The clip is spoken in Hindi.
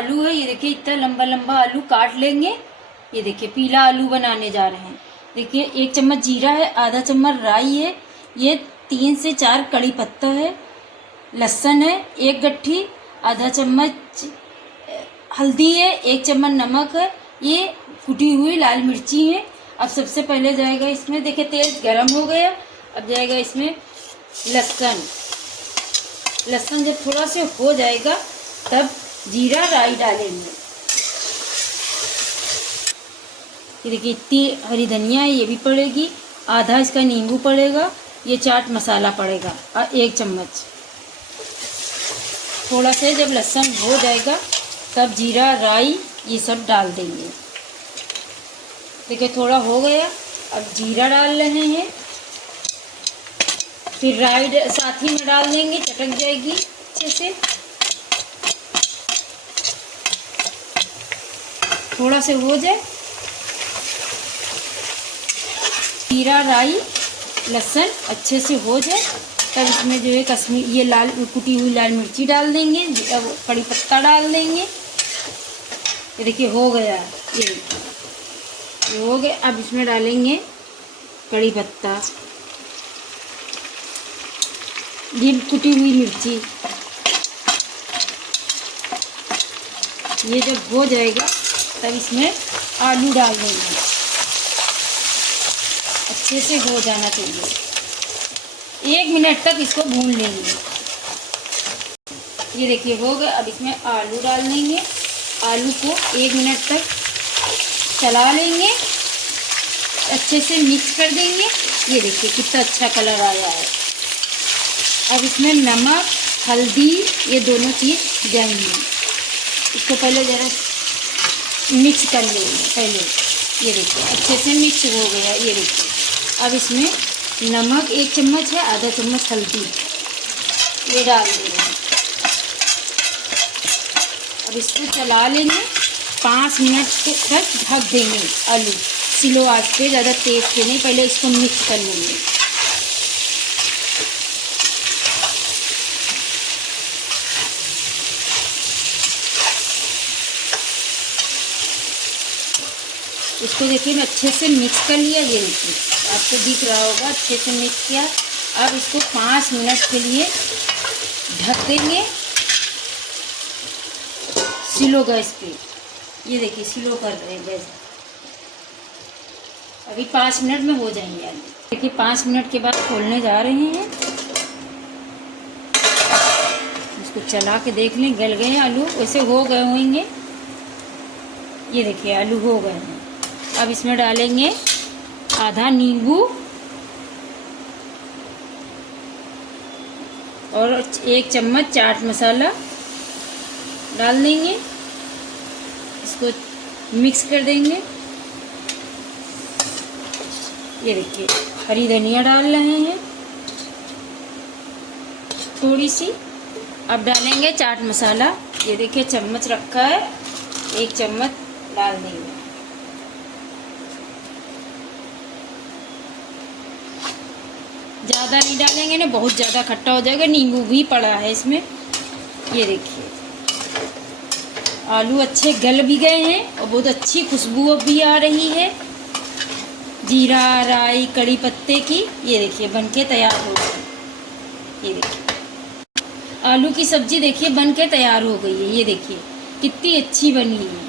आलू है, ये देखिए इतना लंबा लंबा आलू काट लेंगे। ये देखिए पीला आलू बनाने जा रहे हैं। देखिए 1 चम्मच जीरा है, आधा चम्मच राई है, ये 3 से 4 कड़ी पत्ता है, लहसुन है 1 गट्ठी, आधा चम्मच हल्दी है, 1 चम्मच नमक है, ये कुटी हुई लाल मिर्ची है। अब सबसे पहले जाएगा इसमें, देखिए तेल गरम हो गया। अब जाएगा इसमें लहसुन। लहसुन जब थोड़ा से हो जाएगा तब जीरा राई डालेंगे। ये देखिए इतनी हरी धनिया है, ये भी पड़ेगी, आधा इसका नींबू पड़ेगा, ये चाट मसाला पड़ेगा और 1 चम्मच। थोड़ा से जब लहसुन हो जाएगा तब जीरा राई ये सब डाल देंगे। देखिए थोड़ा हो गया, अब जीरा डाल रहे हैं, फिर राई साथ ही में डाल देंगे, चटक जाएगी अच्छे से। थोड़ा से हो जाए, जीरा राई लहसुन अच्छे से हो जाए तब इसमें जो है कश्मीर ये लाल कुटी हुई लाल मिर्ची डाल देंगे, कड़ी पत्ता डाल देंगे। ये देखिए हो गया, ये देखिए ये हो गया। अब इसमें डालेंगे कड़ी पत्ता, ये कुटी हुई मिर्ची। ये जब हो जाएगा तब इसमें आलू डाल देंगे, अच्छे से हो जाना चाहिए। 1 मिनट तक इसको भून लेंगे। ये देखिए हो गया। अब इसमें आलू डाल देंगे, आलू को 1 मिनट तक चला लेंगे, अच्छे से मिक्स कर देंगे। ये देखिए कितना अच्छा कलर आया है। अब इसमें नमक हल्दी ये दोनों चीज़ जाएंगी। इसको पहले ज़रा मिक्स कर लेंगे पहले। ये देखिए अच्छे से मिक्स हो गया। ये देखिए अब इसमें नमक 1 चम्मच है, आधा चम्मच हल्दी ये डाल देंगे। अब इसको चला लेंगे, 5 मिनट तक ढक देंगे। आलू स्लो आंच पे, ज़्यादा तेज़ पे नहीं, पहले इसको मिक्स कर लेंगे। इसको देखिए मैं अच्छे से मिक्स कर लिया। ये देखिए आपको दिख रहा होगा, अच्छे से मिक्स किया। अब इसको 5 मिनट के लिए ढक देंगे स्लो गैस पे। ये देखिए स्लो कर रहे हैं गैस, अभी 5 मिनट में हो जाएंगे आलू। देखिए 5 मिनट के बाद खोलने जा रहे हैं, इसको चला के देख लें गल गए आलू, वैसे हो गए होंगे। ये देखिए आलू हो गए हैं। अब इसमें डालेंगे आधा नींबू और 1 चम्मच चाट मसाला डाल देंगे, इसको मिक्स कर देंगे। ये देखिए हरी धनिया डाल रहे हैं थोड़ी सी। अब डालेंगे चाट मसाला, ये देखिए चम्मच रखा है, 1 चम्मच डाल देंगे। ज़्यादा नहीं डालेंगे ना, बहुत ज़्यादा खट्टा हो जाएगा। नींबू भी पड़ा है इसमें। ये देखिए आलू अच्छे गल भी गए हैं और बहुत अच्छी खुशबू भी आ रही है जीरा राई कड़ी पत्ते की। ये देखिए बनके तैयार हो गई। ये देखिए आलू की सब्ज़ी देखिए बनके तैयार हो गई है। ये देखिए कितनी अच्छी बनी है।